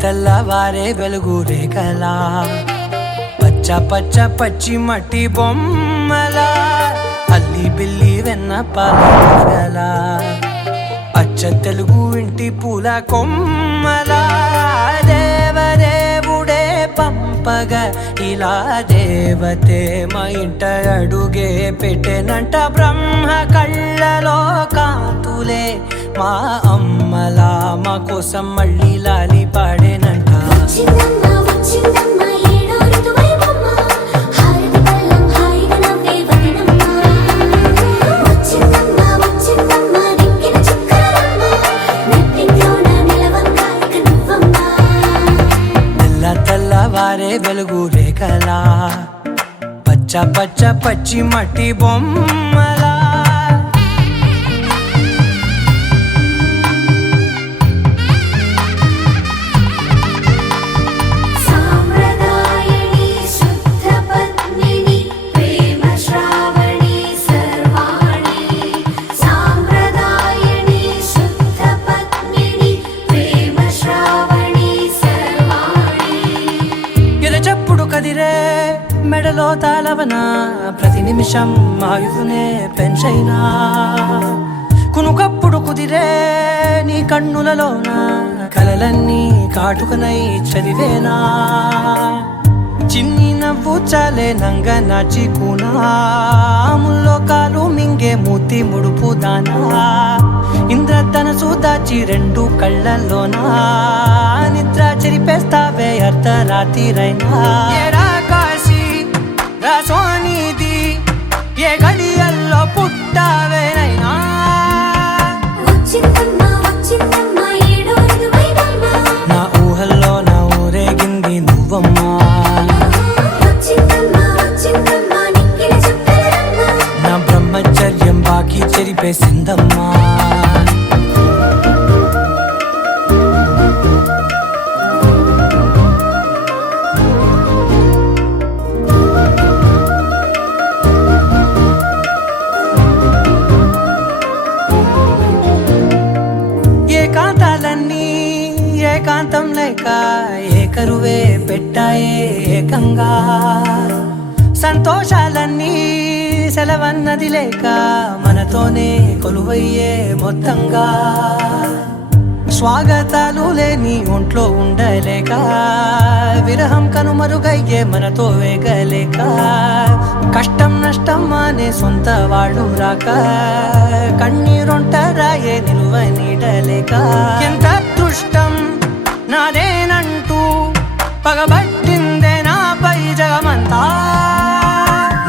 తెల్లవారే వెలుగు రేఖలా పచ్చ పచ్చ పచ్చి మట్టి బొమ్మలా అల్లి బిల్లి వెన్న పాలగల అచ్చ తెలుగు ఇంటి పూల కొమ్మలా దేవదేవుడే పంపగా ఇలా దేవతే మా ఇంట అడుగే పెట్టెనంట బ్రహ్మ కళ్ళలో కాంతులే మా అమ్మలా మా కోసం మళ్ళీ లాలి పాడేనంట. తెల్లవారే వెలుగు రేఖలా పచ్చ పచ్చ పచ్చి మట్టి బొమ్మలా కదిరే మెడలో తాళవన ప్రతి నిమిషం ఆయువునే పెంచైనా కునుకప్పుడు కుదిరే నీ కన్నులలోన కలలన్నీ కాటుకనై చదివేనా చిన్ని నవ్వు చాలే నంగ నాచి కూనాముల్లో కాలు మింగే మూతి ముడుపు దానా ఇంద్రధనసు దాచి రెండు కళ్ళల్లోనా నిద్ర చెరిపేస్తావే అర్ధరాత్రిరైనా కాశీ రాసోనిది ఏ గడియల్లో పుట్టావేనైనా నా ఊహల్లో నా ఊరేగింది నువ్వమ్మా నా బ్రహ్మచర్యం బాకీ చెరిపేసిందమ్మా ఏకాంతాలన్నీ ఏకాంతం లేక ఏకరువే పెట్టాయే ఏకంగా సంతోషాలన్నీ సెలవన్నది లేక మనతోనే కొలువయ్యే మొత్తంగా స్వాగతాలు లేని ఒంట్లో ఉండలేక విరహం కనుమరుగయ్యే మనతో వేగలేక కష్టం నష్టం అనే సొంత వాళ్ళు రాక కన్నీరొంటరాయే నిలువ నీడలేక ఎంత అదృష్టం నాదేనంటూ పగబట్టిందే నాపై జగమంతా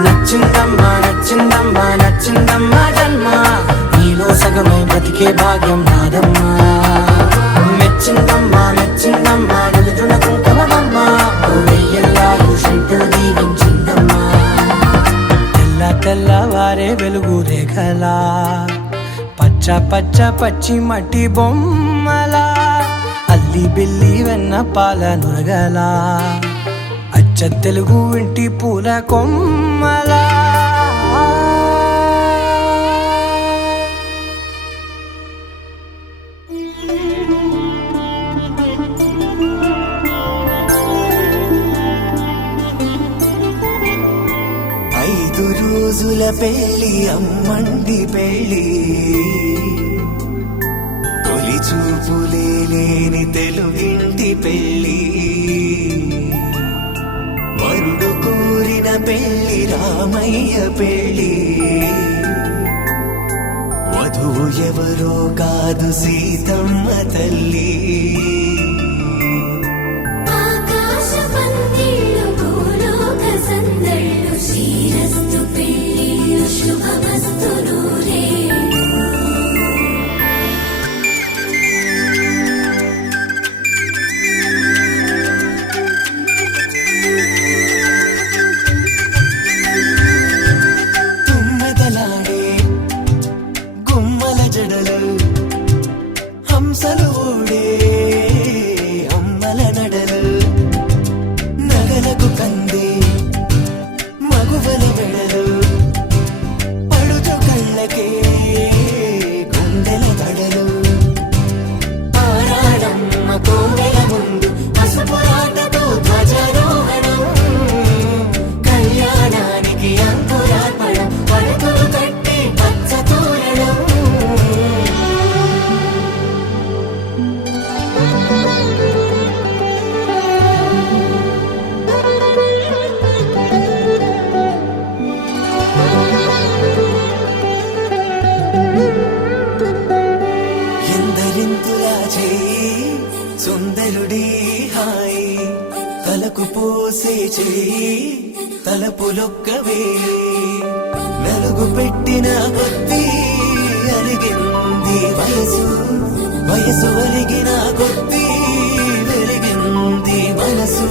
నచ్చిందమ్మా నచ్చిందమ్మా నచ్చిందమ్మా జన్మ నీలో సగమై బ్రతికే భాగ్యం నాదమ్మా మెచ్చిందమ్మా మెచ్చిందమ్మా నిలుచున కుంకుమమ్మా వెయ్యల్లాగు శంకులు దీవించిందమ్మా తెల్లవారే వెలుగు రేఖలా పచ్చ పచ్చ పచ్చి మట్టి బొమ్మలా అల్లి బిల్లి వెన్న పాల నురగలా అచ్చ అచ్చ తెలుగు ఇంటి పూల కొమ్మలా రోజుల పెళ్ళి అమ్మండి పెళ్ళి తొలి చూపులే లేని తెలుగింటి పెళ్ళి వరుడు కోరిన పెళ్ళి రామయ్య పెళ్ళి వధువు ఎవరో కాదు సీతమ్మ తల్లి హంసలు ఊడే అమ్మల నడలు నగలకు కంది మగువల మెడలు పడుచు కళ్ళకే గుండెల తడలు ఆరాడమ్మ కోవెల ముందు పసుపురాటతో ధ్వజారోహణం కళ్యాణానికి అంకురార్పణం పడుతులు కట్టి పచ్చ తోరణం ఎందరింతులా చేయి సుందరుడి హాయి తలకు పోసే చేయి తలపులొక్కవే నలుగు పెట్టిన కొద్దీ అరిగింది వయసు వయసు ఒరిగిన కొద్దీ వెలిగింది మనసు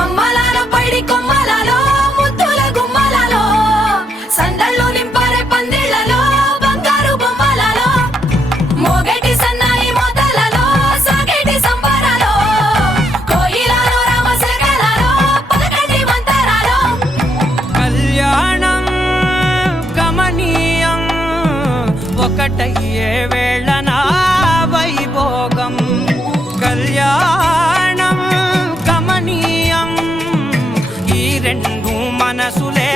అమ్మలాలో పైడి కొమ్మలలో ముద్దుల గుమ్మలలో సందళ్ళు నింపారే పందిళ్లలో బంగారు బొమ్మలలో మోగేటి సన్నాయి మోతలలో సాగేటి సంబరాలో కోయిలలో రామశకలలో పలకటి మంతరాలో కళ్యాణం గమనీయం ఒకటయ్యే వేళ నా వైభోగం కళ్యాణం గమనీయం ఈ రెండు మనసులే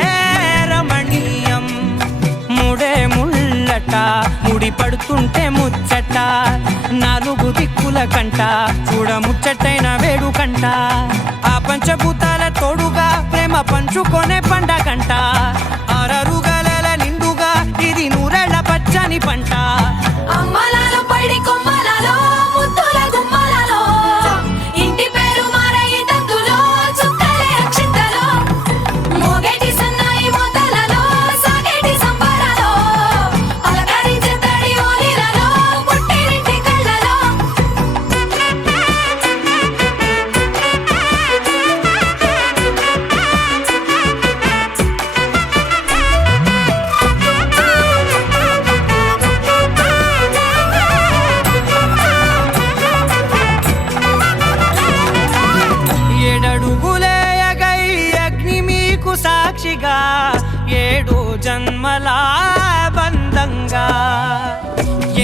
రమణీయం ముడే ముళ్ళట ముడి పడుతుంటే ముచ్చట నాలుగు దిక్కుల కంట చూడ ముచ్చటైన వేడుకంట ఆ పంచభూతాల తోడుగా ప్రేమ పంచుకొనే పండగంట ఆరరుగల నిండుగా ఇది నూరెళ్ళ పచ్చని పంట అమ్మలాలో పైడి కొమ్మలలో ముద్దుల గుమ్మలలో ఇంటి పేరు మారయి తందులో చుక్కలే అక్షింతలో మోగేటి సన్నాయి మోతలలో సాగేటి సంబరాలో అలకరించే తడి ఓలిలలో పుట్టినింటి కళ్ళలో ఏడడుగులేయగై అగ్ని మీకు సాక్షిగా ఏడు జన్మల బంధంగా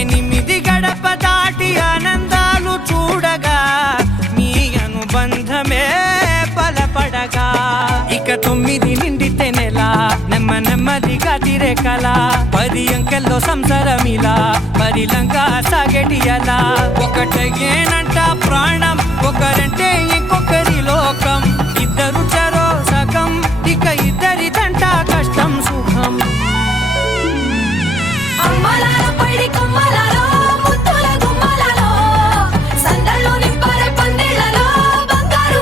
ఎనిమిది గడప దాటి ఆనందాలు చూడగా మీ అనుబంధమే బలపడగా ఇక 9 నిండితే నెల నెమ్మదిగా తిరే కల 10 అంకెల్లో సంసారమిలా పరిలంగా సాగేటి అలా ఒకటేనంట ప్రాణం ఒకరంటే ఇంకొకరి లోకం ఇద్దరు చరో సగం ఇక ఇద్దరిదంట కష్టం సుఖం అమ్మలాలో పైడి కొమ్మలలో ముద్దుల గుమ్మలలో సందళ్ళు నింపారే పందిళ్లలో బంగారు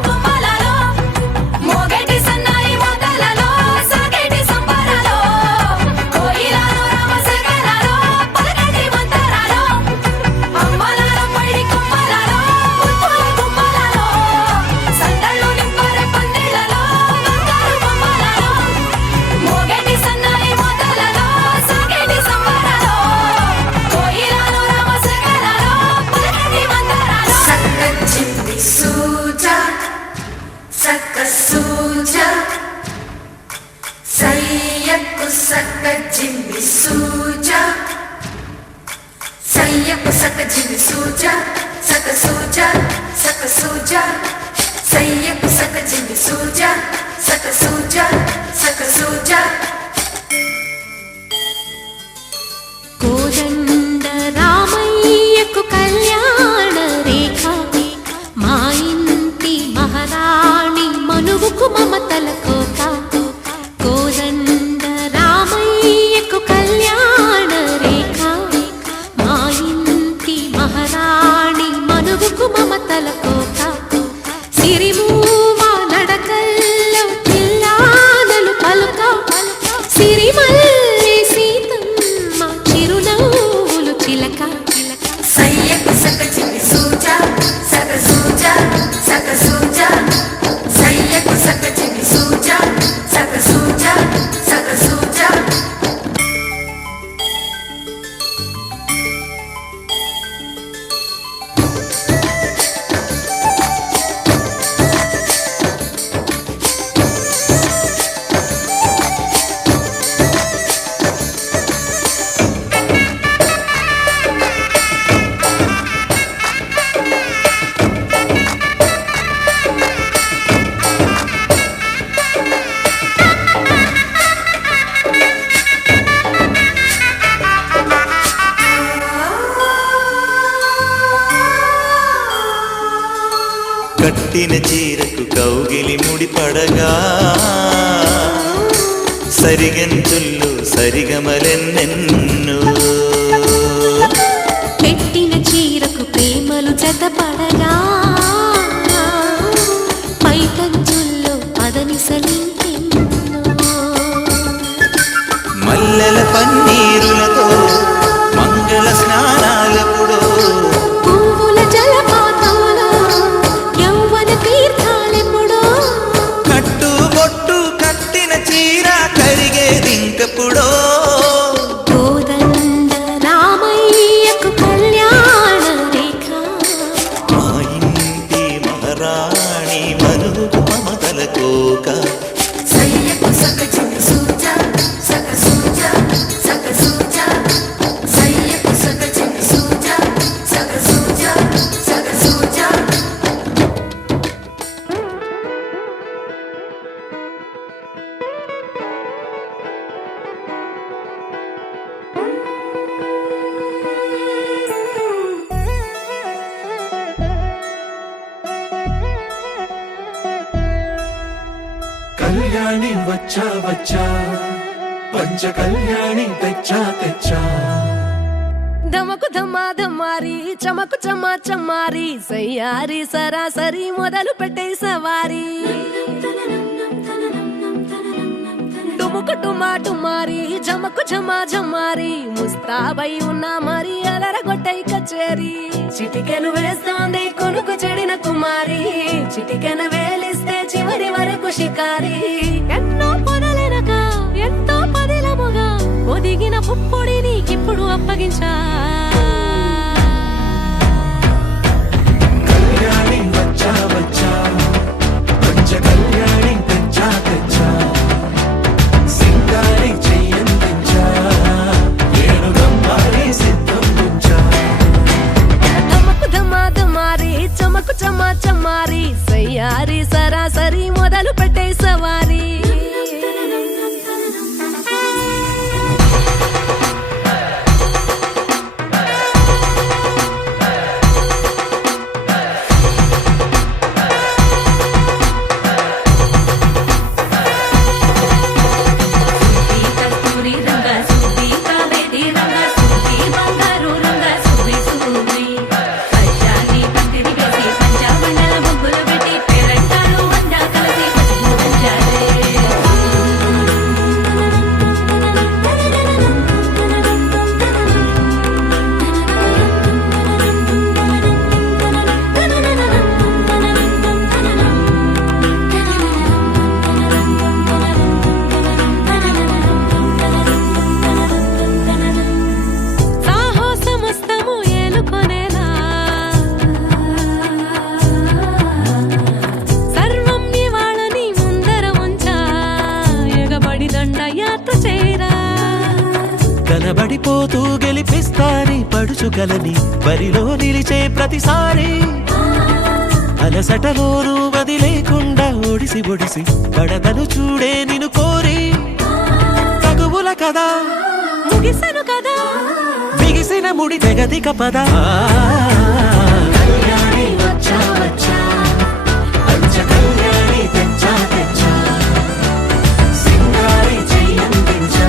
సక్క సూజ సయ్యకు సక్క జిమ్మి సూజ సయ్యకు సక్క జిమ్మి సూజ సక్క సూజ సక్క సూజ సయ్యకు సక్క జిమ్మి సూజ సక్క సూజ సక్క సూజ కోదండ రామయ్యకు కళ్యాణ రేఖ మా ఇంటి మహారాణి మనువుకు మమతల కోక కోదండ రామయ్యకు కళ్యాణ రేఖ మా ఇంటి మహారాణి మనువుకు మమతల కోక సిరిమూవ నడకల్లో పిల్లానలు పలుక సిరిమల్లి సీతమ్మ చిరునవ్వులు చిలక సయ్యకు సక్క జిమ్మి సూజ సక్క సూజ సక్క సూజ సయ్యకు సక్క జిమ్మి సూజ సక్క సూజ సక్క సూజ కట్టిన చీరకు కౌగిలి ముడిపడగా సరిగంతుల్లో సరిగమలెన్నెన్ను పెట్టిన చీరకు ప్రేమలు జతపడగా పైకంచుల్లో పదనిసలింకెన్నో మల్లెల పన్నీరులతో మంగళ స్నానాలెప్పుడో పువ్వుల జలపాతంలో యౌవన తీర్థాలెప్పుడో కట్టుబొట్టు కట్టిన చీర కరిగేదింకప్పుడో కోదండ రామయ్యకు కళ్యాణ రేఖ మా ఇంటి మహారాణి మనువుకు మమతల కోక సయ్యకు సక్క జిమ్మి సూజ సక్క సూజ సక్క సూజ సయ్యకు సక్క జిమ్మి సూజ సక్క సూజ సక్క సూజ కళ్యాణి వచ్చా వచ్చా పంచ కళ్యాణి తెచ్చా తెచ్చా ధమకు ధమా ధమారి చమకు చమా చమారి సయ్యారి సరాసరి మొదలు పెట్టే సవారి డుముకు డుమా డుమారి జమకు జమా జమారి ముస్తాబై ఉన్నా మరి అలరగొట్టై కచేరి చిటికెను వేస్తోంది కొనుకు చెడిన కుమారి చిటికెను వేలిస్తే చివరి వరకు షికారి ఎన్నో పొదలెనక ఎంతో పదిలముగా ఒదిగిన పుప్పొడి నీకిప్పుడు అప్పగించా కళ్యాణి వచ్చా వచ్చా పంచ కళ్యాణి తెచ్చా తెచ్చా సింగారి చెయ్యందించా ఏడుగమ్మారి సిద్ధం ఉంచా ధమకు ధమా ధమారి చమకు చమా చమారి సయ్యారి సరాసరి మొదలు పెట్టే సవారి తడబడిపోతూ గెలిపిస్తాని పడుచుకలని బరిలో నిలిచే ప్రతిసారి అలసటలోనూ వదిలేకుండా ఒడిసి ఒడిసి పడతను చూడే నిన్ను కోరి తగువుల కదా ముగిసను కదా బిగిసిన ముడి తెగదిక పదా కళ్యాణి వచ్చా వచ్చా పంచ కళ్యాణి తెచ్చా తెచ్చా సింగారి చెయ్యందించా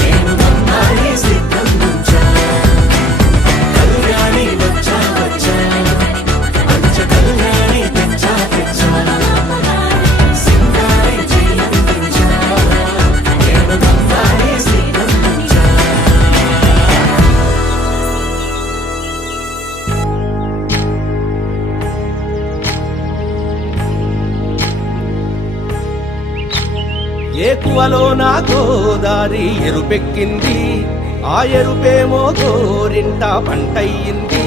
నేను బంగారి సిద్ధందించా కళ్యాణి వచ్చా వచ్చా పంచ కళ్యాణి తెచ్చా తెచ్చా సింగారి చెయ్యందించా నేను బంగారి సిద్ధందించా ఏకువలో నా గోదారి ఎరుపెక్కింది ఆ ఎరుపేమో గోరింట పంటయ్యింది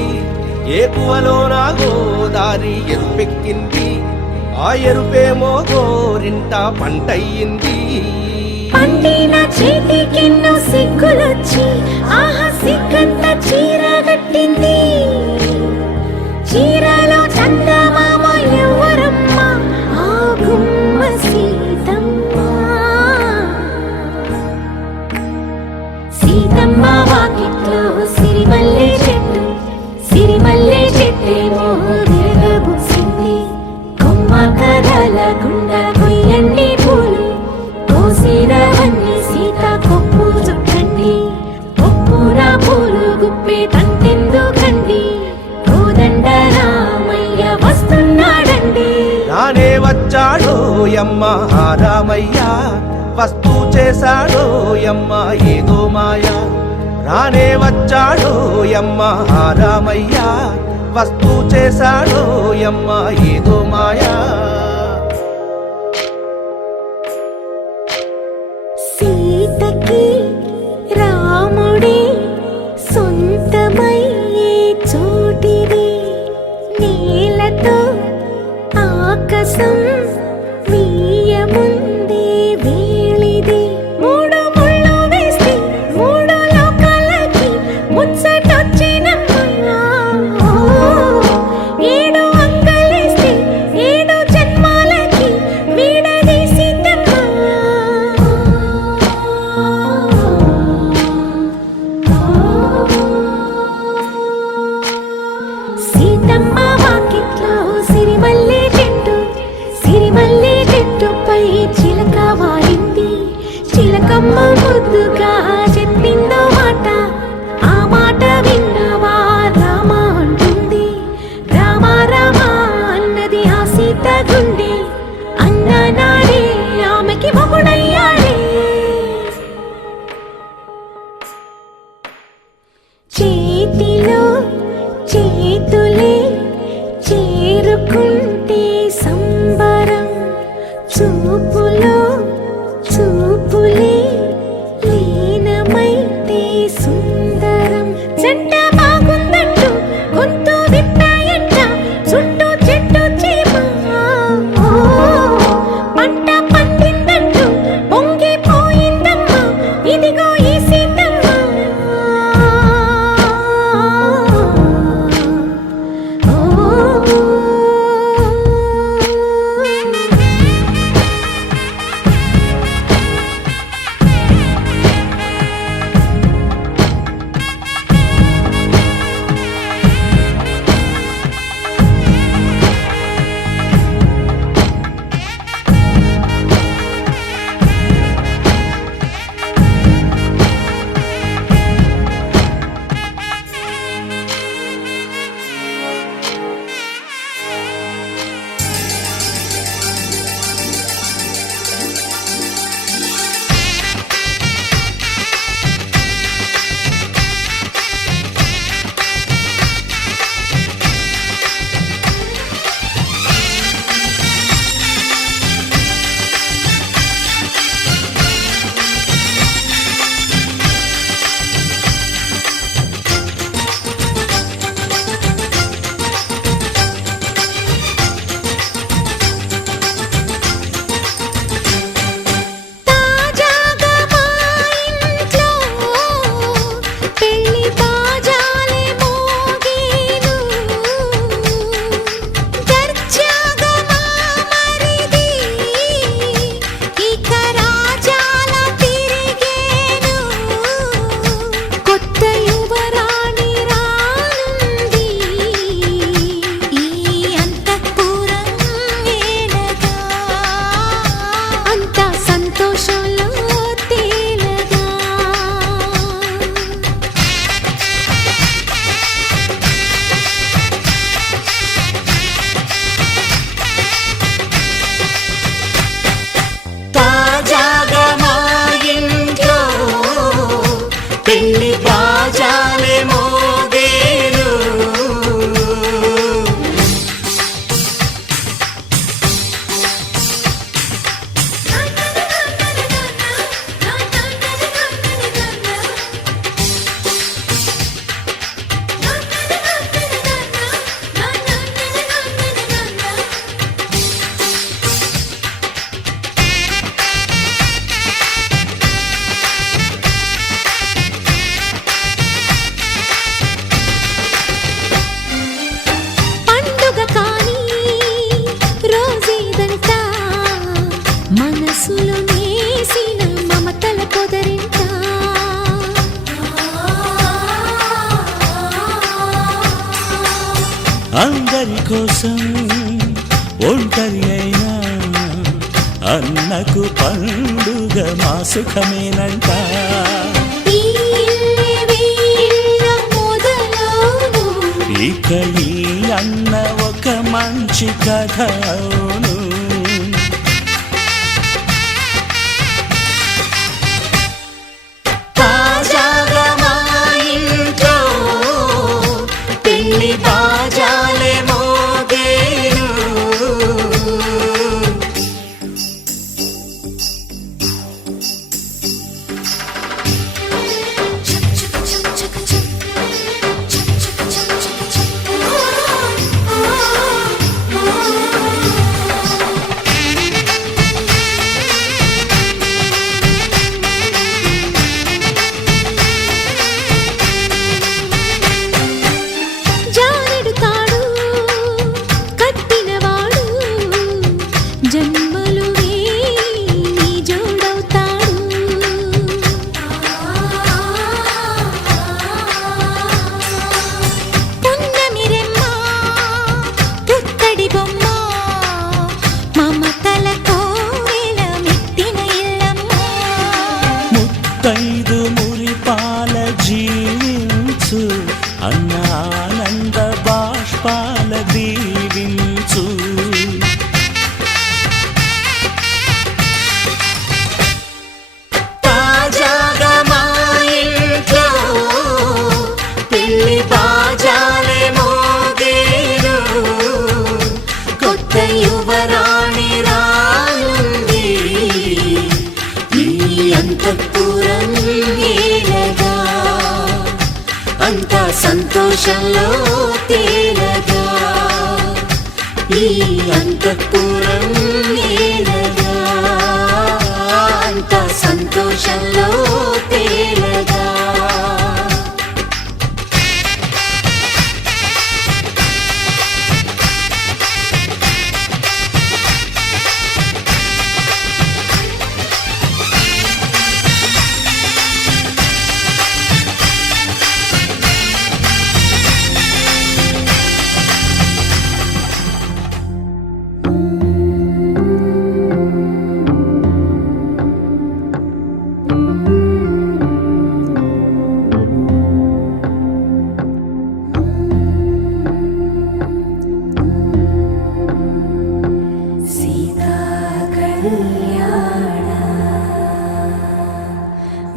ఏకువలో నా గోదారి ఎరుపెక్కింది ఆ ఎరుపేమో గోరింట పంటయ్యింది పండిన చేతికెన్నో సిగ్గులొచ్చి ఆహా సిగ్గంత చీర కట్టింది చీరలో చందమామ ఎవరమ్మ ఆ గుమ్మ సీతమ్మ సీతమ్మ వాకిట్లో సిరిమల్లె చెట్టేమో విరగబూసింది కొమ్మ కదలకుండా కొయ్యండి పూలు కోసిరవన్నీ సీత కొప్పు చుట్టండి కొప్పురా పూలు గుప్పే తంతెందుకండి కోదండ రామయ్య వస్తున్నాడండి రానే వచ్చాడో యమ్మ ఆ రామయ్య వస్తూ చేశాడో యమ్మ ఏదో మాయా రానే వచ్చాడో యమ్మ ఆ రామయ్య వస్తూ చేశాడో యమ్మ ఏదో మాయా సీతకి రాముడే సొంతమయ్యే చోటిది నేలతో ఆకాశం వీయముందే వేళిది మూడు ముళ్ళు వేస్తే మూడు లోకాలకి ముచ్చటొచ్చినమ్మా ఏడు అంగలేస్తే ఏడు జన్మాలకి సీతమ్మ వాకిట్లో సిరిమల్లె చెట్టుపై చిలక వాలింది చిలకమ్మ ముద్దుగా చెప్పిందో మాట ఆ మాట విన్నవా రామ అంటుంది రామ రామ అన్నది ఆ సీత గుండె అన్ననాడే ఆమెకి మొగుడయ్యాడే చేతిలో చేతులే చేరుకుంటే సంబరం చూపులో చూపులే లీన పెళ్లి బాజాలే మోగేను పండుగ కాని రోజేదంట మనసులో నేసిన మమతల పొదరింట అందరి కోసం ఒంటరి అయినా అన్నకు పండుగ మా సుఖమేనంట ఈ వీళ్ళ మొదలవును ఇక ఈ అన్న ఒక మంచి కథ అవును తాజాగా మా ఇంట్లో పెళ్లి బాజాలే మోగేను జానెడు తాడు కట్టినవాడు జన్మలు నీ జోడవుతాడు పున్నమిరెమ్మ పుత్తడి బొమ్మ మమతల కోవెల మెట్టిన ఇల్లమ్మ ముత్తైదు మురిపాల జీవించు అన్న ఆనంద బాష్పాల దీవించు తాజాగా మా ఇంట్లో పెళ్లి బాజాలే మోగేను కొత్త యువరాణి రానుంది ఈ అంతఃపురం ఏలగా అంతా సంతోషంలో తేలగా ఈ అంతఃపురం ఏలగా అంతా సంతోషంలో తేలగా సీతా కళ్యాణ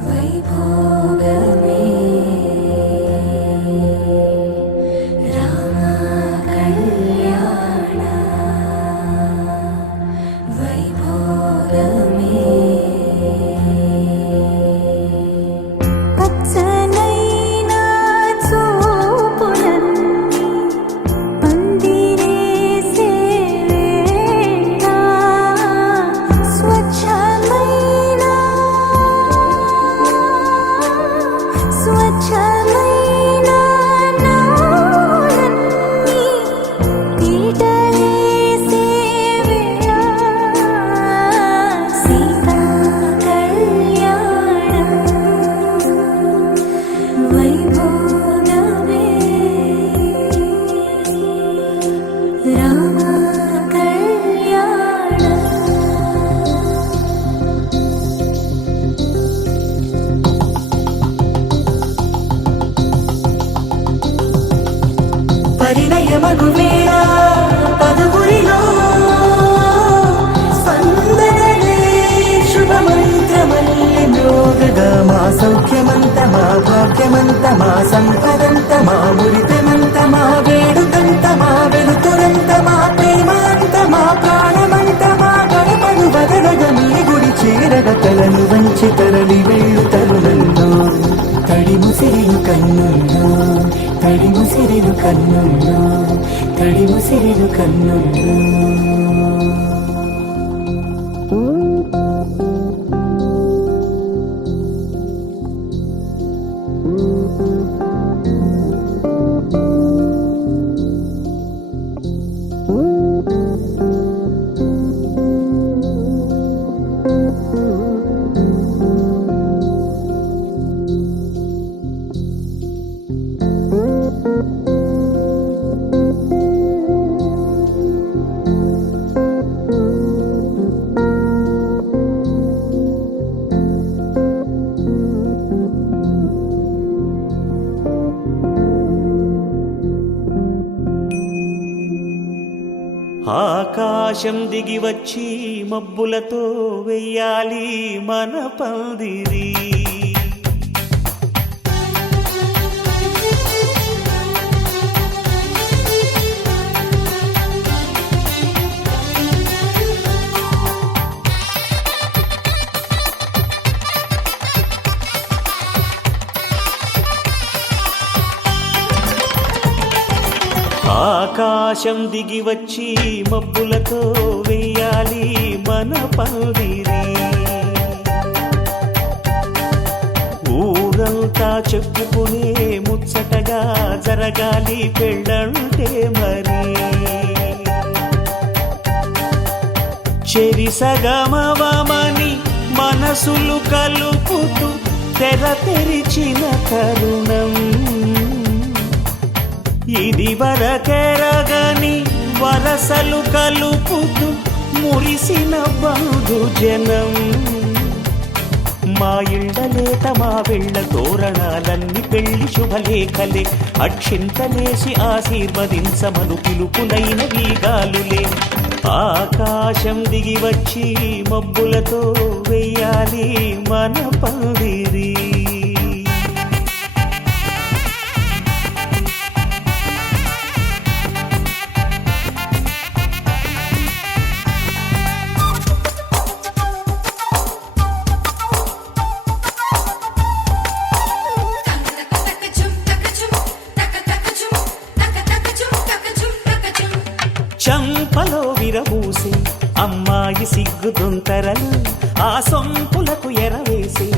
వైభోగమే రామ కళ్యాణ వైభోగమే పచ్చనైనా చూపులన్నీ పందిరేసే వేళ స్వచ్ఛమైన నాలన్నీ పీటలేసే వేళ సీతా కళ్యాణం వైభోగమే రామ కళ్యాణం పరిణయమగు వేళ పదుగురిలో స్పందనలే శుభమంత్రమల్లి మ్రోగగా మా సౌఖ్యమంత మా మా సంపదంత మా మురితమంత మా వేడుకంత మా వెలుతురంత మా ప్రేమ అంత మా ప్రాణమంత మా గడపను వదలగ మీ గుడి చేరగ తలను వంచి తరలి వెళ్ళు తరుణంలో తడి ముసిరిలు కన్నుల్లో తడి ముసిరిలు కన్నుల్లో తడి ముసిరిలు కన్నుల్లో ఆకాశం దిగి వచ్చి మబ్బులతో వెయ్యాలి మన పందిరి ఆకాశం దిగి వచ్చి మబ్బులతో వెయ్యాలి మన పందిరి ఊరంతా చెప్పుకునే ముచ్చటగా జరగాలి పెళ్ళంటే మరి చెరిసగమవమని మనసులు కలుపుతూ తెర తెరిచిన తరుణం ఇది వరకెరగని వరసలు కలుపుతూ మురిసిన బంధు జనం మా ఇళ్ళలేత మా వెళ్ళ తోరణాలన్నీ పెళ్లి శుభలేఖలే అక్షింతలేసి ఆశీర్వదించమను పిలుపులైన వీగాలులే ఆకాశం దిగి వచ్చి మబ్బులతో వెయ్యాలి మన పందిరి చంపలో విరబూసి అమ్మాయి సిగ్గుదొంతరలు ఆ సొంపులకు ఎరవేసి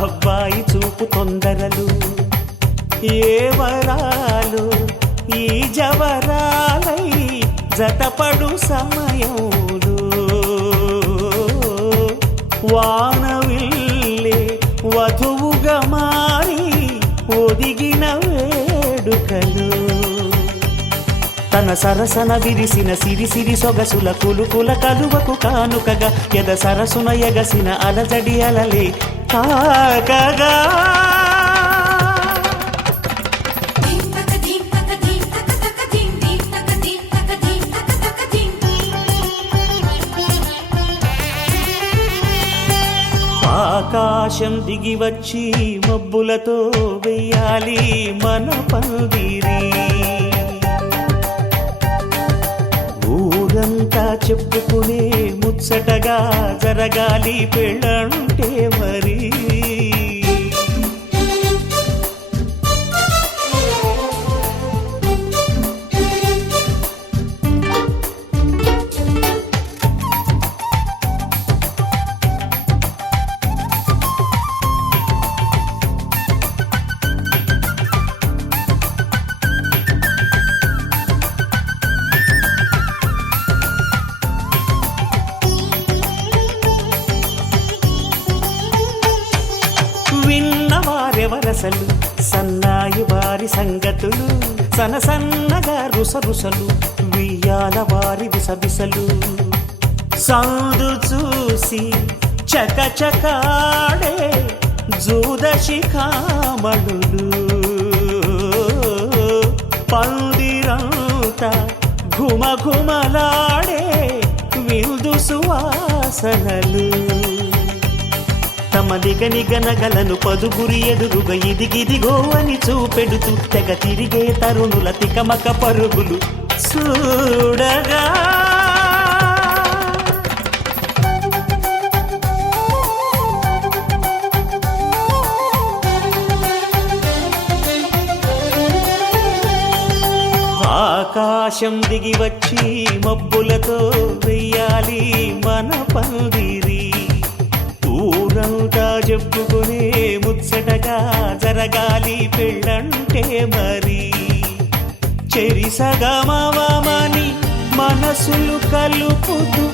అబ్బాయి చూపు తొందరలు ఏ వరాలు ఈ జవరాలై జతపడు సమయంలో వానవిల్లే వధువుగా మారి ఒదిగిన వేడుకలు తన సరసన విరిసిన సిరిసిరి సొగసుల కులుకుల కలువకు కానుకగా ఎద సరసున ఎగసిన అలజడి అలలే తాకగా ఆకాశం దిగి వచ్చి మబ్బులతో వెయ్యాలి మన పందిరి ఊరంతా చెప్పుకునే ముచ్చటగా జరగాలి పెళ్ళంటే మరి విన్నవారెవరసలు సన్నాయి వారి సంగతులు సనసన్నగా రుసరుసలు వియ్యాల వారి విసవిసలు సౌదు చూసి చకచకాడే జూదశిఖామణులు పందిరంతా ఘుమఘుమలాడే విందు సువాసనలు తమ కమలిగ నిగనగలను పదుగురి ఎదురుగా ఇదిగిదిగో అని చూపెడుతూ తెగ తిరిగే తరుణుల తికమక పరుగులు చూడగా ఆకాశం దిగి వచ్చి మబ్బులతో వెయ్యాలి మన పందిరి ఊరంతా చెప్పుకునే ముచ్చటగా జరగాలి పెళ్ళంటే మరి చెరిసగమని మనసులు కలుపుతూ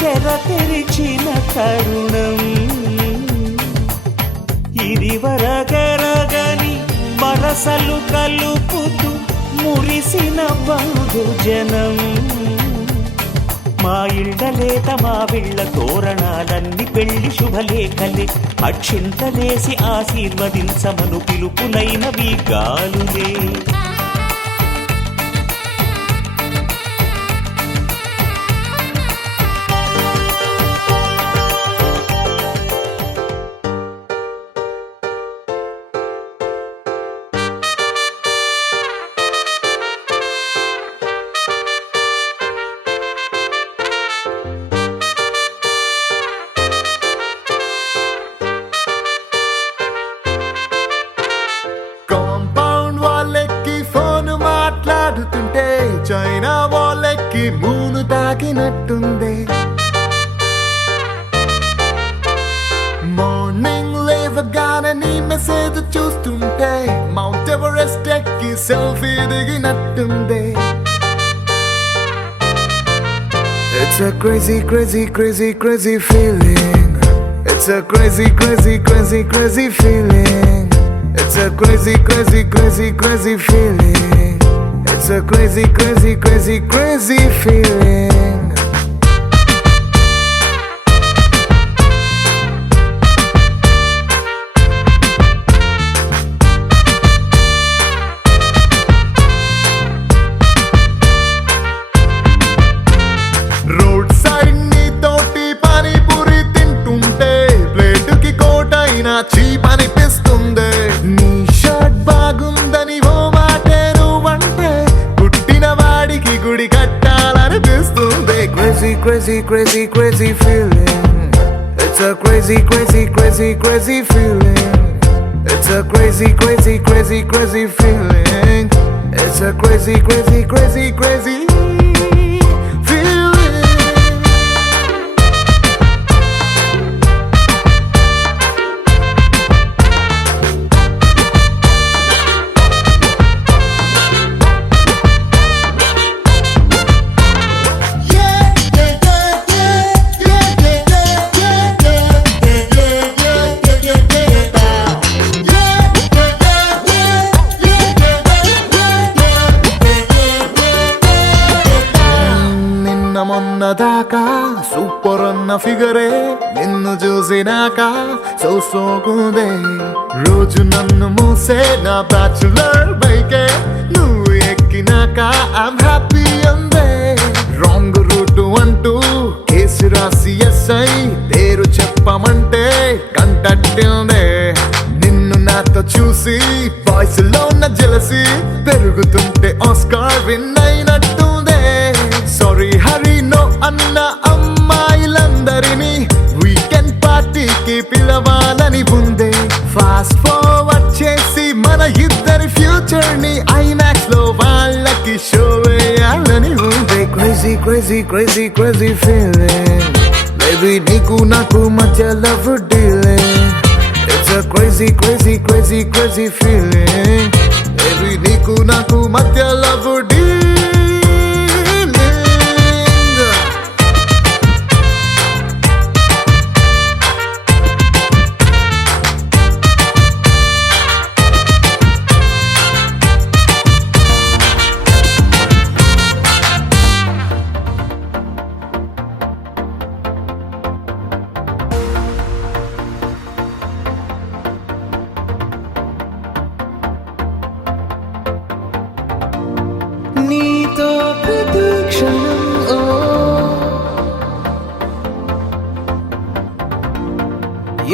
తెర తెరిచిన తరుణం ఇది వరగరగని వరసలు కలుపుతూ మురిసిన బంధుజనం మా ఇళ్ళలేత మా విళ్ళ తోరణాలన్నీ పెళ్లి శుభలేఖలే అక్షింతలేసి ఆశీర్వదించమను పిలుపులైనవి గాలులే కాంపౌండ్ వాళ్ళెక్కి ఫోన్ మాట్లాడుతుంటే చైనా వాళ్ళెక్కి మూను తాకినట్టుంది మార్నింగ్ లేవగానే నీ మెసేజ్ చూస్తుంటే మౌంట్ ఎవరెస్ట్ ఎక్కి selfie దిగినట్టుంది It's a crazy, crazy, crazy, crazy feeling. It's a crazy, crazy, crazy, crazy feeling. It's a crazy, crazy, crazy, crazy feeling. It's a crazy, crazy, crazy, crazy feeling. Road side నీ తోటి పానీపూరి తింటుంటే ప్లేటుకి కోటైనా cheap అనిపిస్తుంది నీ shirt బాగుందని ఓ మాటే నువ్వంటే పుట్టిన వాడికి గుడి కట్టాలనిపిస్తుంది crazy crazy crazy crazy feeling it's a crazy crazy crazy crazy feeling it's a crazy crazy crazy crazy feeling it's a crazy crazy crazy crazy feeling మొన్నదాకా సూపర్ అన్న ఫిగరే నిన్ను చూసినాక సోకుందే రోజు నన్ను మూసే నా బ్యాచులర్ బైకే నువ్వు ఎక్కినాక ఐమ్ హ్యాపీ అందే రాంగ్ రూట్ అంటూ కేసు రాసి ఎస్ఐ పేరు చెప్పమంటే కంటట్టిందే నిన్ను నాతో చూసి వాయిస్ లో ఉన్న జలసి పెరుగుతుంటే ఆస్కార్ విన్ అయినట్టుందే సారీ హరి నో అన్న అమ్మాయిలందరినీ వీకెండ్ పార్టీకి పిలవాలని ఉందే ఫాస్ట్ ఫార్వర్డ్ చేసి మన ఇద్దరి ఫ్యూచర్ ని ఐమాక్స్ లో వాళ్ళకి షో వేయాలని ఉందే crazy crazy crazy crazy feeling baby నీకు నాకు మధ్య love dealing it's a crazy crazy crazy crazy feeling baby నీకు నాకు మధ్య లవ్ డీలింగ్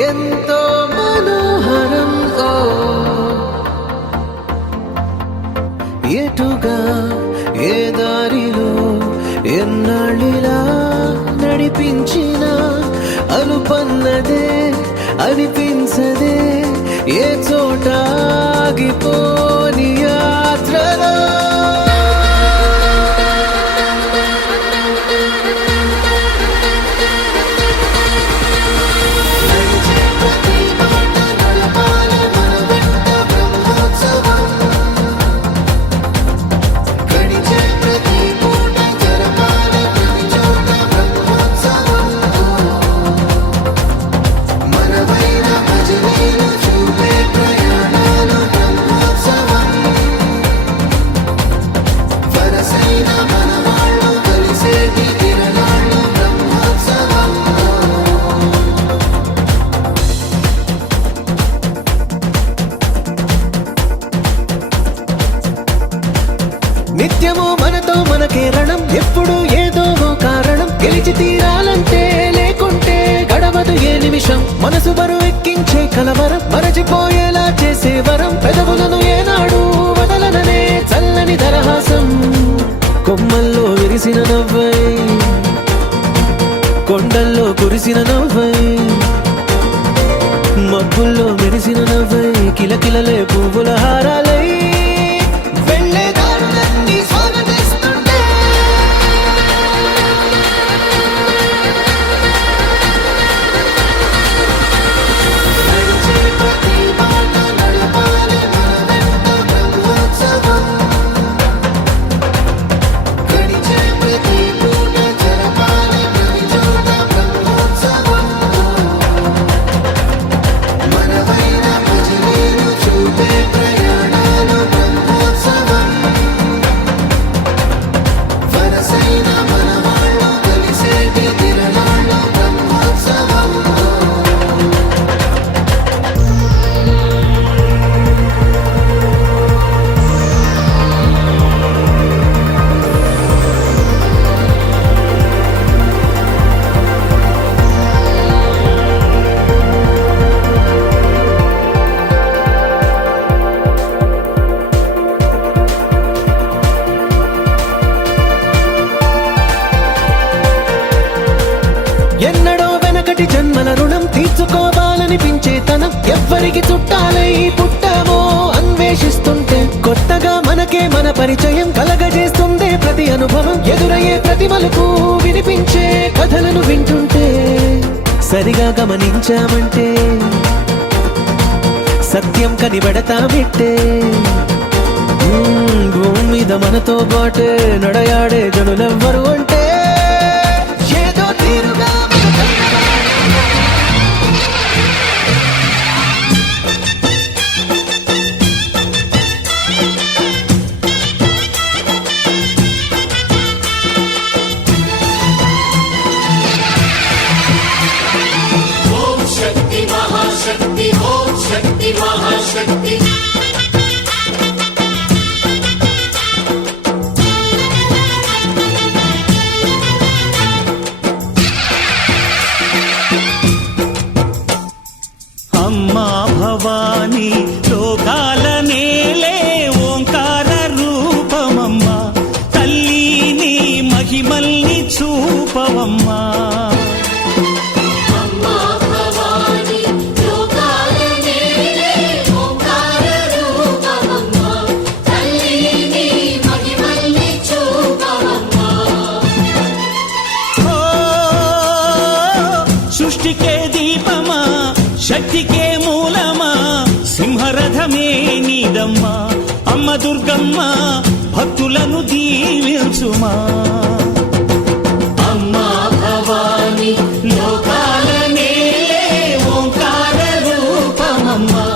ఎంతో మనోహరం ఓ ఎటుగా ఏ దారిలో ఎన్నాళ్ళిలా నడిపించిన అలుపన్నదే అనిపించదే ఏ చోట ఆగిపోని యాత్రలో నిత్యము మనతో మనకే రణం ఎప్పుడు ఏదో ఓ కారణం గెలిచి తీరాలంటే లేకుంటే గడవదు ఏ నిమిషం మనసు బరువు ఎక్కించే కలవరం మరచిపోయేలా చేసే వరం పెదవులను ఏనాడు వదలననే చల్లని దరహాసం కొమ్మల్లో విరిసిన నవ్వై కొండల్లో కురిసిన నవ్వై మబ్బుల్లో మెరిసిన నవ్వై కిలకిలలే పువ్వుల హారాలై వెళ్ళే దారులన్నీ స్వాగతిస్తుంటే ఎన్నడో వెనకటి జన్మల రుణం తీర్చుకోవాలనిపించే తనం ఎవ్వరికి చుట్టాలై పుట్టామో అన్వేషిస్తుంటే కొత్తగా మనకే మన పరిచయం కలగజేస్తుందే ప్రతి అనుభవం ఎదురయ్యే ప్రతి మలుపు వినిపించే కథలను వింటుంటే సరిగా గమనించామంటే సత్యం కనిపెడతామిట్టే భూమి మీద మనతో పాటే నడయాడే జనులెవ్వరు అంటే ఏదో తీరుగా అమ్మా భవానీ లోకాల నేలే ఓంకార రూపమమ్మా తల్లి నీ మహిమల్ని చూపవమ్మా సృష్టికే దీపమా శక్తికే మూలమా సింహరథమే నీదమ్మా అమ్మ దుర్గమ్మ భక్తులను దీవించుమా అమ్మా భవాని లోకాల నేలే ఓంకార రూపమమ్మా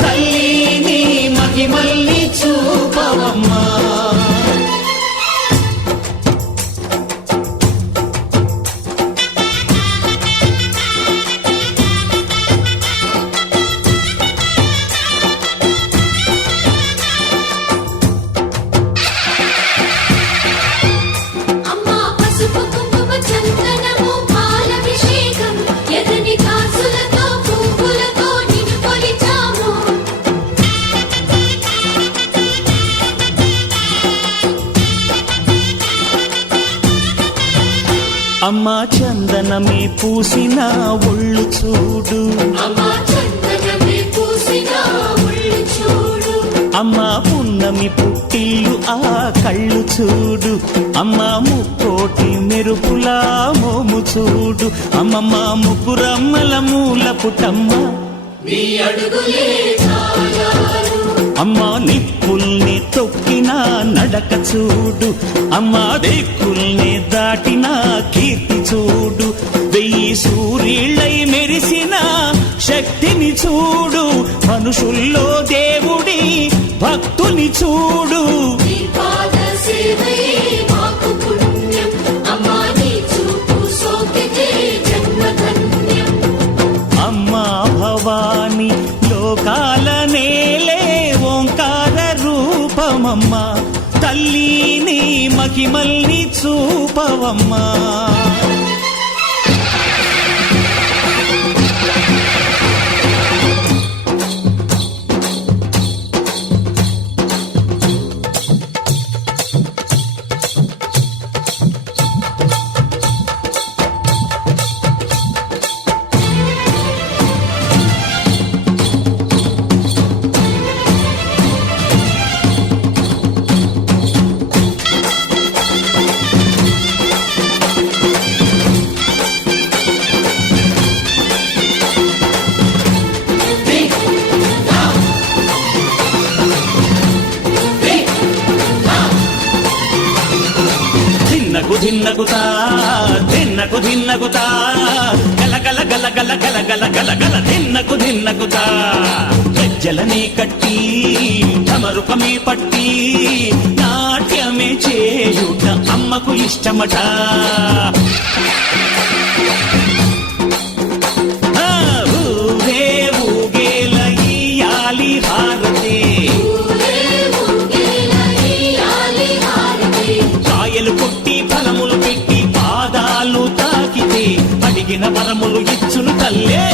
తల్లి నీ మహిమల్ని చూపవమ్మా అమ్మ చందనమే పూసిన ఒళ్ళు చూడు అమ్మా చందనమే పూసిన ఒళ్ళు చూడు అమ్మ పున్నమి పుట్టిల్లు ఆ కళ్ళు చూడు అమ్మ ముక్కోటి మెరుపులా మోము చూడు అమ్మమ్మ ముగ్గురమ్మల మూల పుటమ్మ నీ అడుగులే చాలారు అమ్మ నిప్పుల్ని తొక్కిన నడక చూడు అమ్మ దిక్కుల్ని దాటిన కీర్తి చూడు 1000 సూర్యుళ్ళై మెరిసిన శక్తిని చూడు మనుషుల్లో దేవుడి భక్తుని చూడు నీ పాద సేవయే మాకు పుణ్యం అమ్మా నీ చూపు సోకితే జన్మ ధన్యం అమ్మా భవాని లోకాల నేలే ఓంకార రూపమమ్మ తల్లిని మహిమల్ని చూపవమ్మా ధిన్నగుతా ధిన్నగుతా గల గల గల గల గల గల గల గల ధిన్నగుతా గజ్జలనే కట్టి తమరుకమే పట్టి నాట్యమే చేయుట అమ్మకు ఇష్టమట ఊరే ఊగేల ఇయ్యాలి హారతి కాయలు కొట్టి ఫలములు పెట్టి పాదాలు తాకితే అడిగిన వరములు ఇచ్చును తల్లే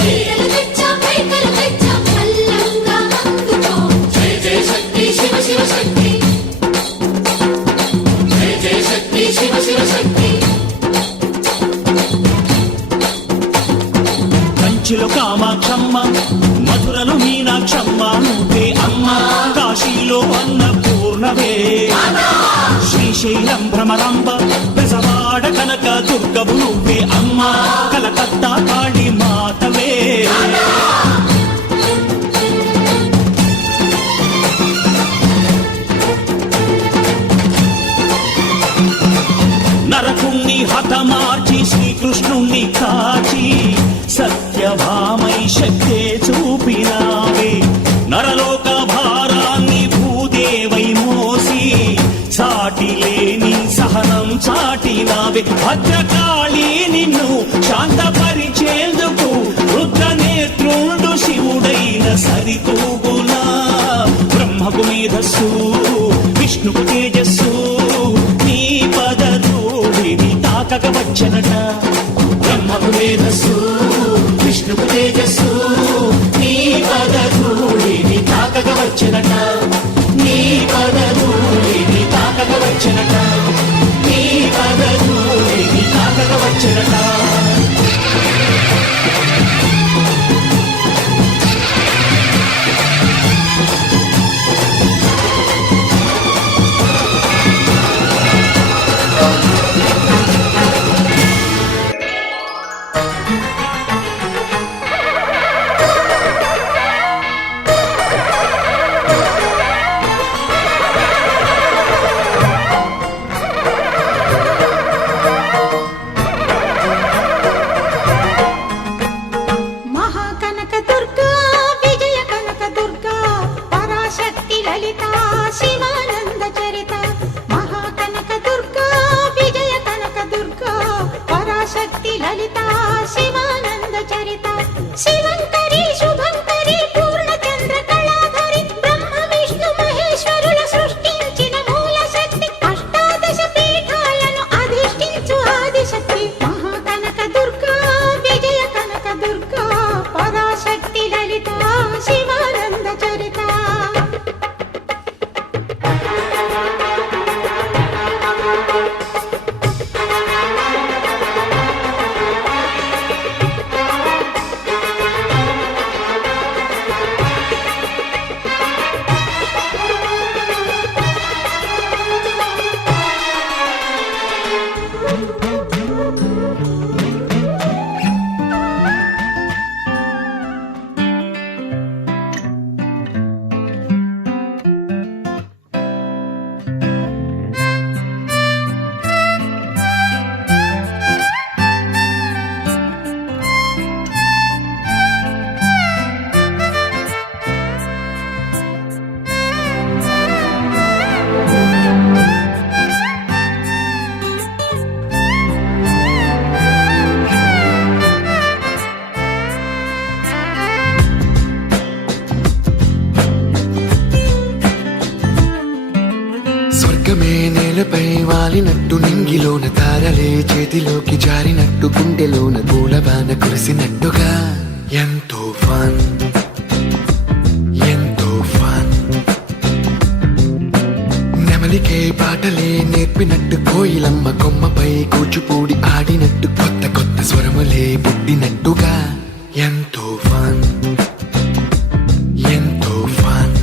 జయ జయ శక్తి శివ శివ శక్తి జయ జయ శక్తి శివ శివ శక్తి కంచిలో కామాక్షమ్మ మధురలో మీనాక్షమ్మ నువ్వే అమ్మ కాశీలో అన్నపూర్ణవే శ్రీశైలం భ్రమరాంబ బెజవాడ కనక దుర్గవు నువ్వే అమ్మ కలకత్తా కాళీ మాతవే నరకుణ్ణి హతమార్చి శ్రీకృష్ణుణ్ణి కాచి సత్యభామై శక్తే చూపినావే నరలోక భారాన్ని భూదేవై మోసి సాటి లేని సహనం చాటినావే భద్రకాళి నిన్ను శాంతపరిచేందుకు రుద్రనేత్రుండు శివుడైన సరితూగునా బ్రహ్మకు మేధస్సు విష్ణుకు తేజస్సు నీ పదధూళిని తాకక వచ్చనట బ్రహ్మకు మేధస్సు విష్ణుకు తేజస్సు నీ పదధూళిని తాకక వచ్చనట నీ పదధూళిని తాకక వచ్చనట నీ పదధూళిని తాకక వచ్చనట స్వర్గమే నేలపై వాలినట్టు నింగిలోన తారలే చేతిలోకి జారినట్టు గుండెలోన పూలవాన కురిసినట్టుగా ఎంతో ఫన్ ఎంతో ఫన్ నెమలికే పాటలే నేర్పినట్టు కోయిలమ్మ కొమ్మపై కూచిపూడి ఆడినట్టు కొత్త కొత్త స్వరములే పుట్టినట్టుగా ఎంతో ఫన్ ఎంతో ఫన్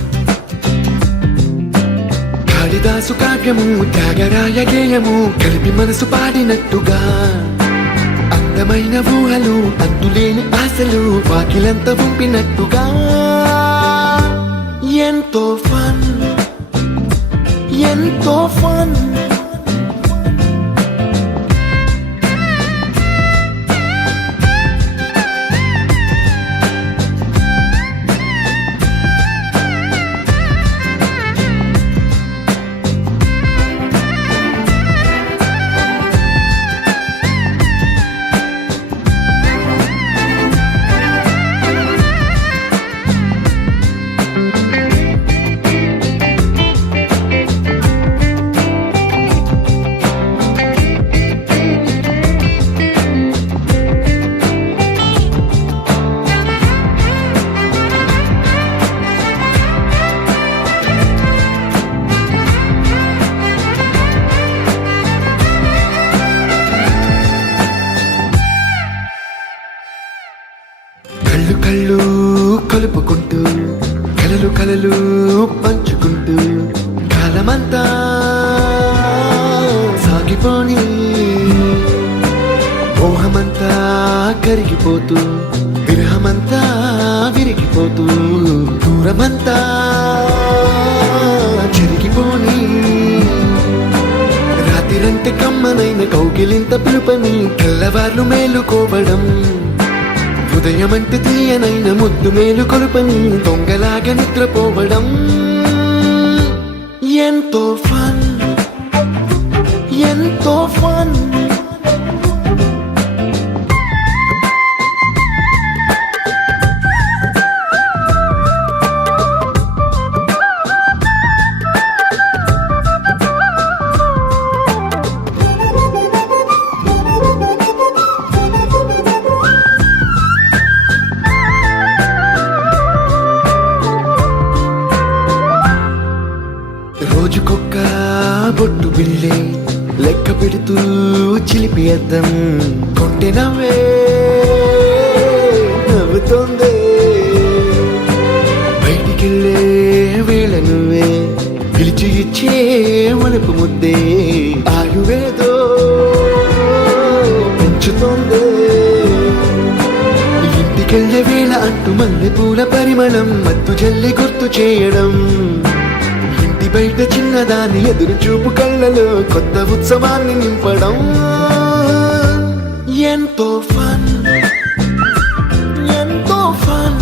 కాళిదాసు కావ్యము త్యాగరాయ గేయము కలిపి మనసు పాడినట్టుగా అందమైన ఊహలు అంతులేని ఆశలు వాకిలంత పంపినట్టుగా ఎంతో ఫన్ ఎంతో ఫన్ కళ్ళు కళ్ళు కలుపుకుంటూ కలలు కలలు పంచుకుంటూ కాలమంతా సాగిపోని మోహమంతా కరిగిపోతూ విరహమంతా విరిగిపోతూ దూరమంతా చెరిగిపోని రాత్రిరంటే కమ్మనైన కౌగిలింత పిలుపని తెల్లవార్లు మేలుకోవడం ఉదయమంటే తీయనైన ముద్దు మేలు కొలుపని దొంగలాగా నిద్రపోవడం ఎంతో ఫన్ ఎంతో ఫన్ రోజుకొక్క బొట్టు బిల్లే లెక్క పెడుతూ చిలిపి అద్దం కొంటె నవ్వే నవ్వుతోందే బయటికెళ్ళే వేళ నువ్వే పిలిచి ఇచ్చే వనపు ముద్దే ఆయువేదో పెంచుతోందే ఇంటికెళ్ళే వేళ అంటూ మల్లె పూల పరిమళం మత్తు జల్లి గుర్తు చేయడం బయట చిన్నదాని ఎదురు చూపు కళ్ళలో కొత్త ఉత్సవాన్ని నింపడం ఎంతో ఫన్ ఎంతో ఫన్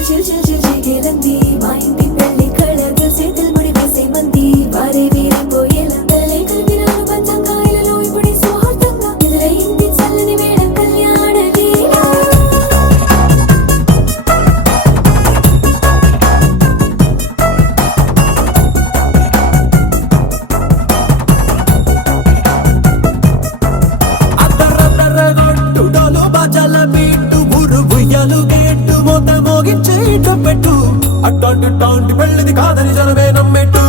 చిల్చిల్చిల్చిల్చిల్లంది మా ఇంటి పెళ్లి కళగా చేతులు ముడి వేసే మంది వారే వీరిపోయేలా తలే కలిపిన పంచంగాయలలో ఇప్పుడు సౌహార్దంగా ఎదురైంది చల్లని వేళ కళ్యాణ లీల అద్దరద్దరగొట్టుడలు బజల బీటు బురు బుయ్యలు గేట్టు మోత మోగించేటు పెట్టు అట్టాంటి పెళ్ళిది కాదని జనమే నమ్మెట్టు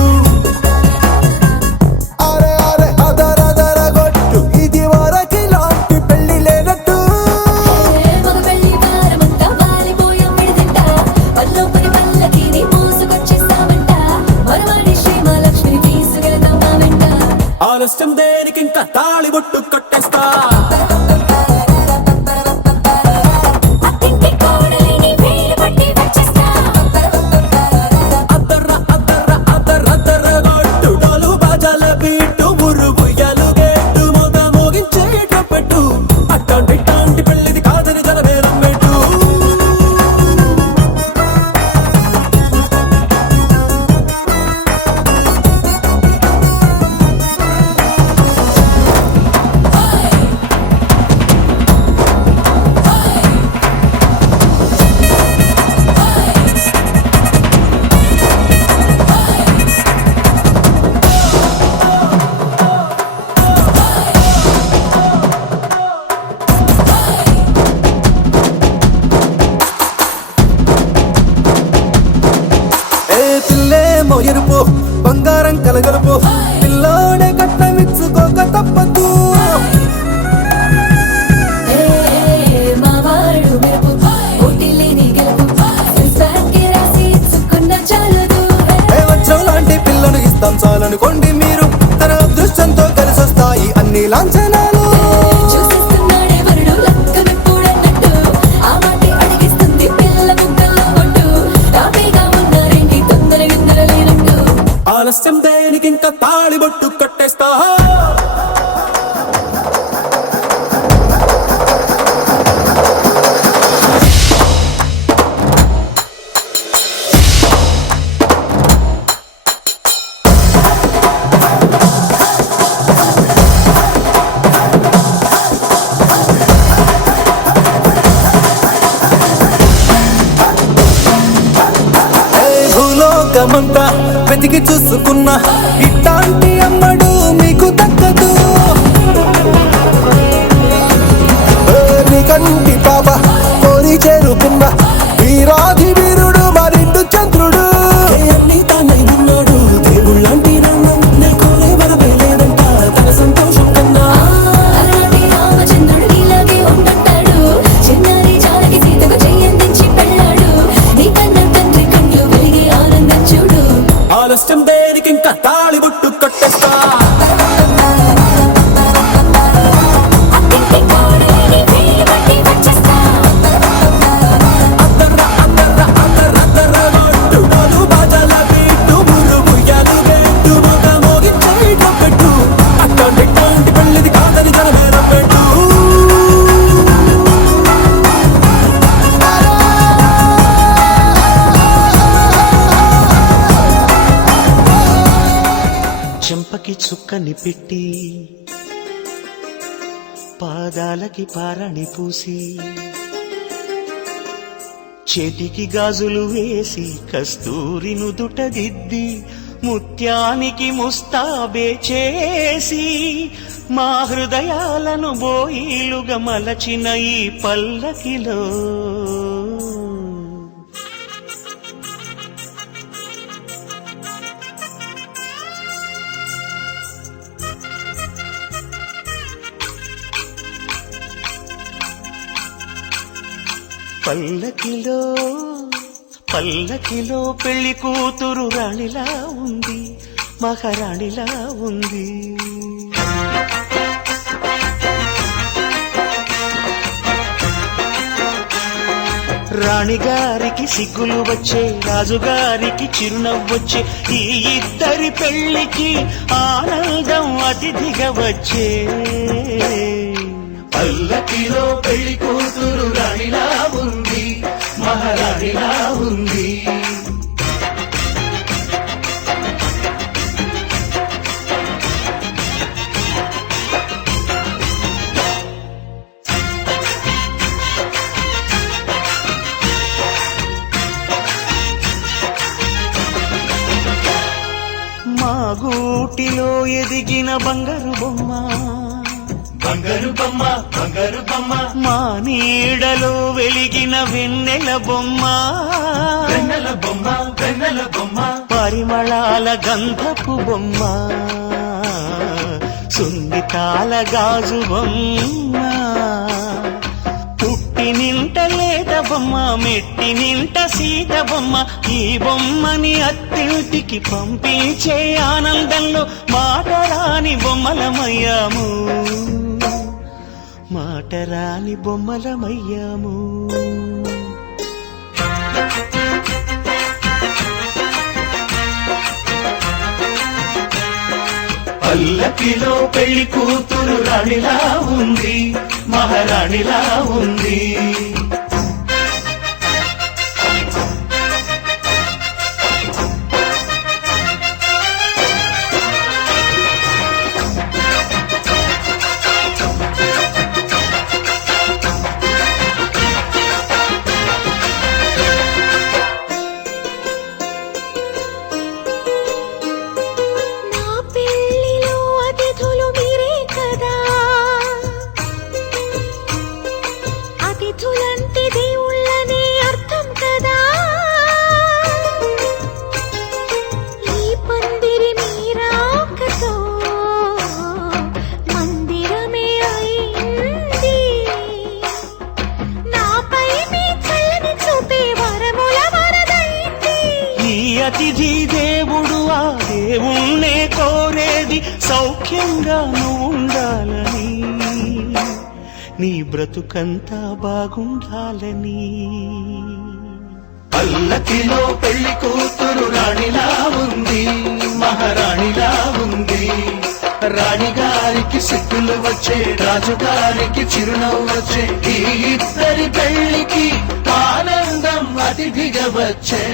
బంగారం కలగలుపు పిల్లోడే కట్టమిచ్చుకోక తప్పదు మావాడు మెరుపు పోటీలేని గెలుపు సెన్సార్కి రాసి ఇచ్చుకున్న చాలదు వజ్రం లాంటి పిల్లను ఇస్తాం చాలనుకోండి మీరు తన అదృష్టంతో కలిసొస్తాయి అన్ని లాంఛనాలు చూసిస్తున్నాడే వరుడు లక్కనప్పుడన్నట్టు ఆ మాటి అడిగిస్తుంది పిల్ల ముగ్గల్లో ఒట్టు తాపీగా ఉన్నారేంటి తొందర గిందర లేనట్టు ఆలస్యం దేనికి ఇంకా తాళిబొట్టు కట్టేస్తా భూలోకమంతా వెతికి చూసుకున్నా ఇట్లాంటి అమ్మడు మీకు దక్కదు నీ కంటి పాప కోరి చేరుకున్న వీరాధి వీరుడు మరిండు చంద్రుడు అన్ని తానై ఉన్నాడు దేవుళ్ళంటి నన్ను కోరే వరమే లేదంట తన సంతోషం కన్నా అలాంటి రామచంద్రుడు ఇలాగే ఉండంటాడు చిన్నారి జానకి సీతకు చెయ్యందించి పెళ్ళాడు నీ కన్న తండ్రి కళ్ళు వెలిగి ఆనందం చూడు ఆలస్యం దేనికి ఇంకా తాళిబొట్టు కట్టేస్తా అత్తింటి కోడలిని వేలు పట్టి వచ్చేస్తా అద్దర్ర అద్దర్ర అద్దర్ర అద్దర్ర కొట్టు డోలు బాజాల బీటు మురుగు యాలు బెట్టు మొగ మోగించేయటం పెట్టు అట్లాంటి పెళ్ళిది కాదని జనమేరం పెట్టు చెంపకి చుక్కని పెట్టి పాదాలకి పారని పూసి చేతికి గాజులు వేసి కస్తూరి నుదుట దిద్ది ముత్యానికి ముస్తాబే చేసి మా హృదయాలను బోయిలుగా మలచిన ఈ పల్లకిలో పల్లకిలో పల్లకిలో పెళ్లి కూతురు రాణిలా ఉంది మహారాణిలా ఉంది రాణిగారికి సిగ్గులు వచ్చే రాజుగారికి చిరునవ్వొచ్చే ఈ ఇద్దరి పెళ్లికి ఆనందం అతిథిగా వచ్చే పల్లకిలో పెళ్లి కూతురు రాణిలా ఉంది మహారాణిలా ఉంది మా గూటిలో ఎదిగిన బంగారు బొమ్మ బంగారు బొమ్మ బంగారు బొమ్మ మా నీడలో వెలిగిన వెన్నెల బొమ్మ వెన్నెల బొమ్మ వెన్నెల బొమ్మ పరిమళాల గంధపు బొమ్మ సున్నితాల గాజు బొమ్మ పుట్టి నింట లేత బొమ్మ మెట్టి నింట సీత బొమ్మ ఈ బొమ్మని అత్తింటికి పంపించే ఆనందంలో మాటరాని బొమ్మలమయ్యాము మాటరాని బొమ్మలమయ్యాము పల్లకిలో పెళ్లి కూతురు రాణిలా ఉంది మహారాణిలా ఉంది నా పెళ్లిలో అతిథులు మీరే కదా అతిథులను అతిథి దేవుడు ఆ దేవుణ్ణే కోరేది సౌఖ్యంగా నువ్వు ఉండాలని, నీ బ్రతుకంతా బాగుండాలని. పల్లకిలో పెళ్లి కూతురు రాణిలా ఉంది, మహారాణిలా ఉంది. రాణిగారికి సిగ్గులు వచ్చే, రాజుగారికి చిరునవ్వు వచ్చే, ఈ ఇద్దరి పెళ్లికి ఆనందం అతిథిగా వచ్చే.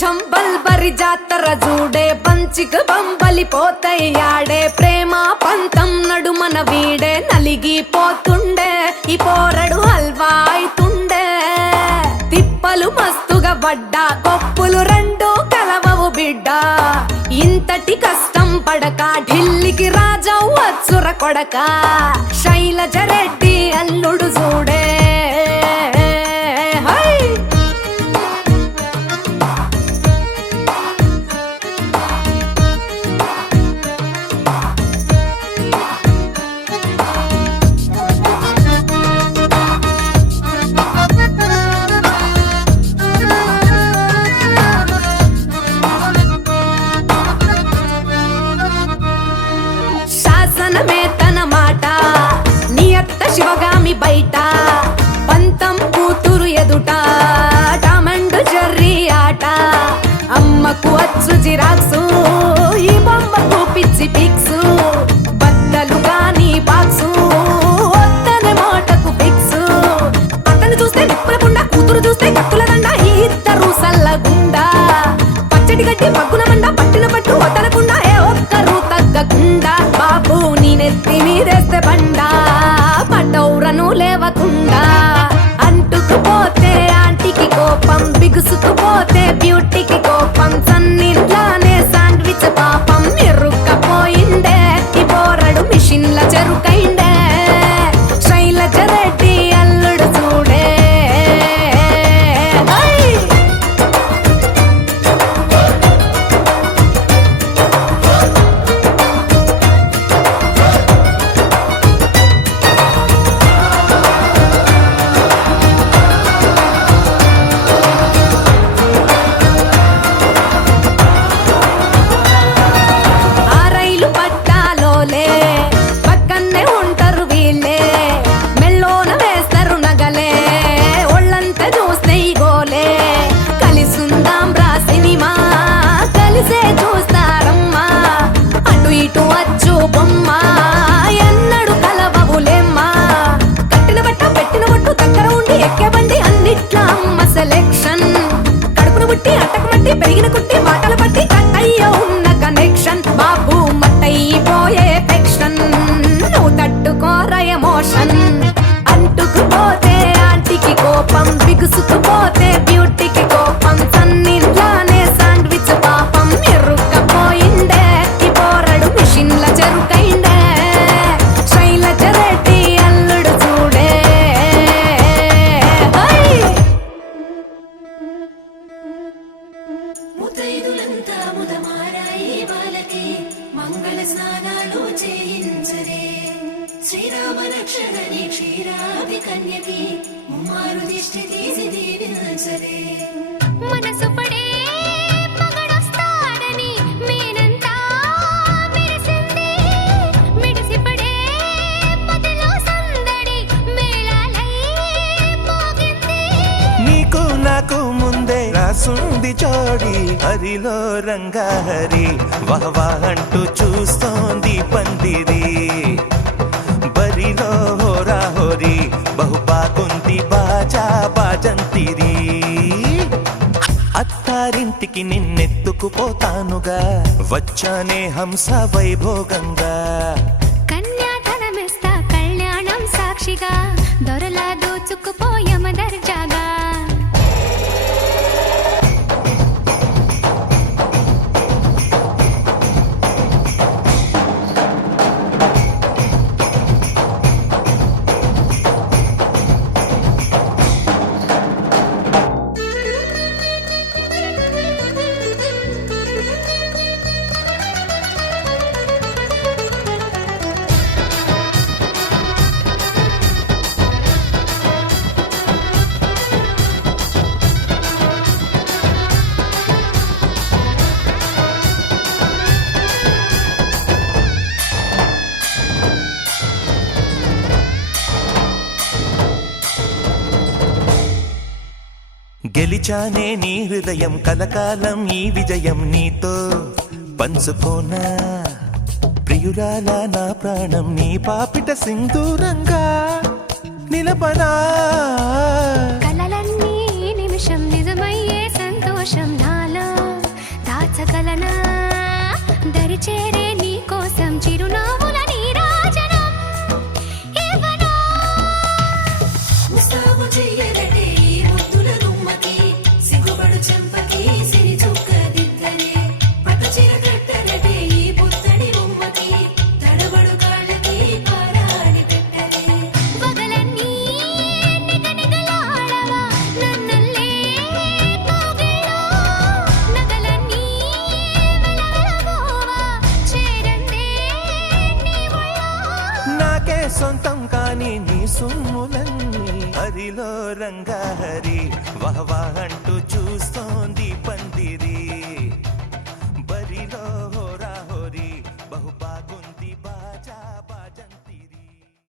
ఝం బల్బరి జాతర చూడే పంచిక బంబలిపోతయ్యాడే ప్రేమ పంతం నడుమన వీడే నలిగిపోతుండే ఈ పోరడు హల్వా అయితుండే తిప్పలు మస్తుగా పడ్డా కొప్పులు రెండు కలవవు బిడ్డ ఇంతటి కష్టం పడక ఢిల్లీకి రాజావు వచ్చుర కొడక శైలజ రెడ్డి అల్లుడు చూడే శివగామి బయట పంతం కూతురు ఎదుట టామండు జర్రీ ఆట అమ్మకు అచ్చు జిరాక్సు ఈ బొమ్మకు పిచ్చి పిక్సు బట్టలు గాని బాక్సు వద్దనే మాటకు ఫిక్సు అతను చూస్తే నిప్పులకుండా కూతురు చూస్తే కత్తుల దండ ఈ ఇద్దరు సల్లగుండా పచ్చడి గడ్డి పగ్గుల మండ పట్టిన పట్టు వదలకుండా ఏ ఒక్కరు తగ్గకుండా బాబు నీ నెత్తి మీదేస్తే బండా పటౌరను లేవకుండా అంటుకుపోతే ఆంటీకి కోపం బిగుసుకుపోతే బ్యూటీకి కోపం సన్నిట్లానే శాండ్విచ్ పాపం ఇరుక్కపోయిండే ఈ పోరడు మిషన్ల చెరుకైండే శైలజ రెడ్డి అల్లుడు చూడే ఆ రైలు పట్టాలోలే పక్కనే ఉంటారు వీళ్ళే మెల్లోన వేస్తారు నగలే ఒళ్ళంతా చూస్తే గోలే కలిసుందాం రా సినిమా కలిసే చూస్తారమ్మా అటు ఇటు వచ్చు బొమ్మ ఎన్నడు కలవవులేమ్మా కట్టిన బట్ట పెట్టిన బట్టు దగ్గర ఉండి ఎక్కే బండి అన్నిట్లా అమ్మ సెలెక్షన్ కడుపును బుట్టి అట్టకు మట్టి పెరిగిన కుట్టి మాటలు పట్టి కట్టయ్య ఉన్న కనెక్షన్ బాబు మట్టయిపోయే ఫెక్షన్ నువ్వు తట్టుకోర ఎమోషన్ అంటుకుపోతే ఆంటీకి కోపం బిగుసుకుపోతే బ్యూటీకి కోపం సన్నిట్లానే శాండ్విచ్ పాపం ఇరుక్కపోయిండే ఈ పోరడు మిషన్ల చెరుకైండే శైలజ రెడ్డి అల్లుడు చూడే ముతైదులంతా ముదమారాయి బాలకి మంగళ స్నానాలు చేయించరే శ్రీరామ రక్షణని క్షీరాభి కన్యకి ముమ్మారు దిష్టి తీసి దీవించరే మనసు పడే మగడొస్తాడని మేనంతా మెరిసింది మిడిసిపడే పదిలో సందడి మేళాలై మోగింది నీకు నాకు ముందే రాసుంది జోడి హరిలో రంగాహరి వహవా అంటూ చూస్తోంది పందిరి బరిలో హోరా హోరి బహు బాగుంది బాజా బాజంతిరి అత్తారింటికి నిన్నెత్తుకుపోతానుగా వచ్చానే హంస వైభోగంగా కన్యాధనమిస్తా కళ్యాణం సాక్షిగా దొరలా దోచుకుపోయమ దర్జాగా గెలిచానే నీ హృదయం కలకాలం ఈ విజయం నీతో పంచుకోనా ప్రియురాల నా ప్రాణం నీ పాపిట సింధూరంగా నిలపనా కలలన్నీ నిమిషం నిజమయ్యే సంతోషం నాలో దాచగలనా దరిచేరే నీ కోసం చిరునవ్వుల నీరాజనం ఇవ్వనా ముస్తాబు చెయ్యరటే ఈ ముద్దుల గుమ్మకి సిగ్గుపడు చెంపకి సిరి చుక్క దిద్దరే పట్టు చీర కట్టరటే ఈ పుత్తడి బొమ్మకి తడబడు కాళ్ళకి పారాని పెట్టరే పగలన్నీ నిగనిగలాడవా నన్నల్లే కోగిలో నగలన్నీ వెలవెలబోవా చేరందే నీ ఒళ్ళో నాకే సొంతం కాని నీ సొమ్ములన్నీ హరిలో రంగాహరి వహవా అంటూ చూస్తూ